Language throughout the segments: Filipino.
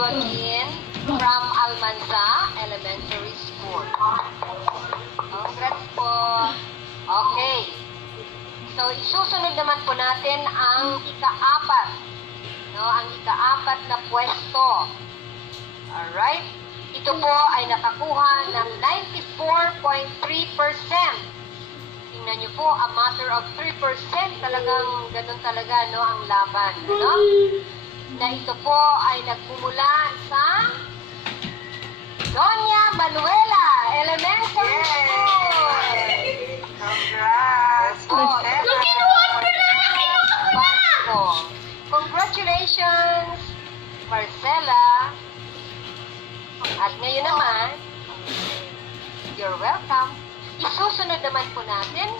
Joaquin from Almanza Elementary School. Congrats po. Okay. So, isusunod naman po natin ang ika-apat. No, ang ika-apat na pwesto. Alright? Ito po ay nakakuha ng 94.3%. Tingnan niyo po, a matter of 3%, talagang ganun talaga, no, ang laban, no? Na ito po ay nagmumula sa Doña Manuela Elementary School. Congrats! Oh, Nakinuha ko na! Congratulations, Marcela. At ngayon naman, you're welcome. Isusunod naman po natin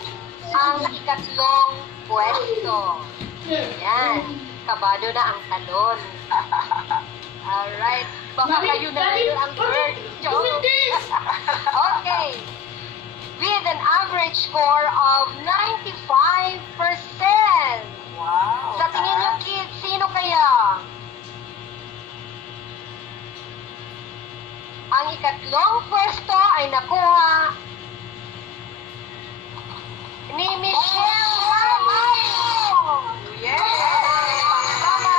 ang ikatlong pwesto. Yan. Kabado na ang talon. Alright. Baka kayo na rin ang third joke. Okay. With an average score of 95%. Wow! Sa tingin niyo, kids, sino kaya? Ang ikatlong pwesto ay nakuha ni Michelle Marmo. Yes! Pampanga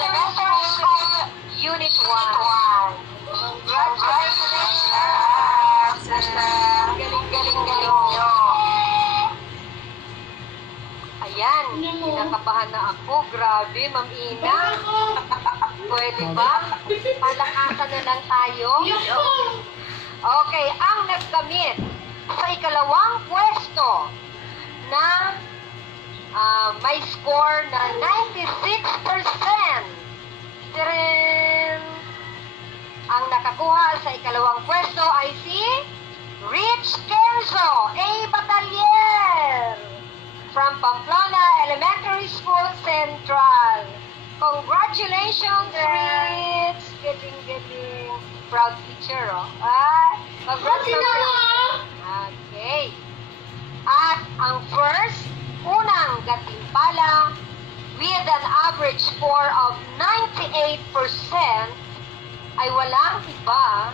Elementary School, Unit 1. Congratulations! Galing-galing nyo. Ayan, kinakabahan na ako. Grabe, Ma'am Ina. Pwede ba? Palakasan na lang tayo. Okay, ang nagkamit sa ikalawang pwesto na may score na 96%. Tirin! Ang nakakuha sa ikalawang pwesto ay si Rich Kenzo A. Batalier from Pamplona Elementary School Central. Congratulations, Rich! Galing-galing. Proud teacher, oh. Congrats, Okay. At ang first, unang gatimpala with an average score of 98% ay walang iba.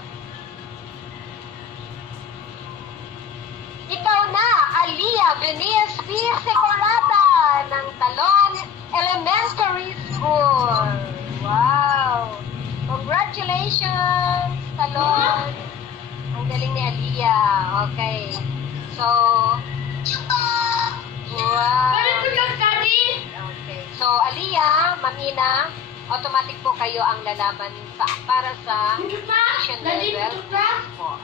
Ikaw na, Alia Benias P. Secorata ng Talon Elementary School. Wow! Congratulations, Talon! Ang galing ni Alia. Okay. So, wow. Okay. So, Alia, Mamina, automatic po kayo ang lalaban para sa mission level po.